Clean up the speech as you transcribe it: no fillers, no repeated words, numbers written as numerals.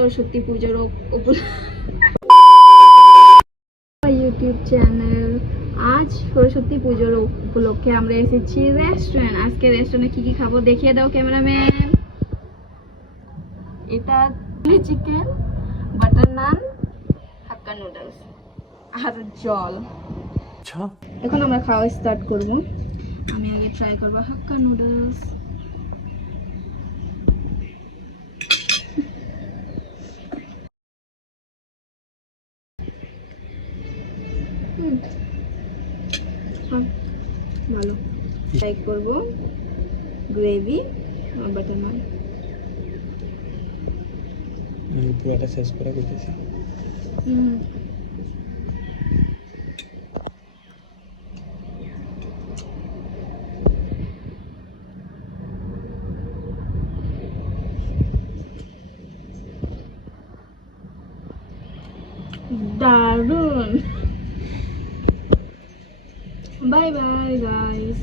সরস্বতী পুজোর YouTube channel. আজ সরস্বতী পুজোর উপলক্ষে আমরা এসেছি রেস্টুরেন্ট। আজকে রেস্টুরেন্টে কি কি খাবো দেখিয়ে দাও ক্যামেরাম্যান। এটা চিকেন, বাটার নান, হাক্কা নুডলস আর জল। এখন আমরা খাওয়া স্টার্ট করব। আমি আগে ট্রাই করব হাক্কা নুডলস। ভালো। ট্রাই করব গ্রেভি আর বাটার নান। পুরোটা শেষ করে দিতেছি। দারুন। Bye bye guys.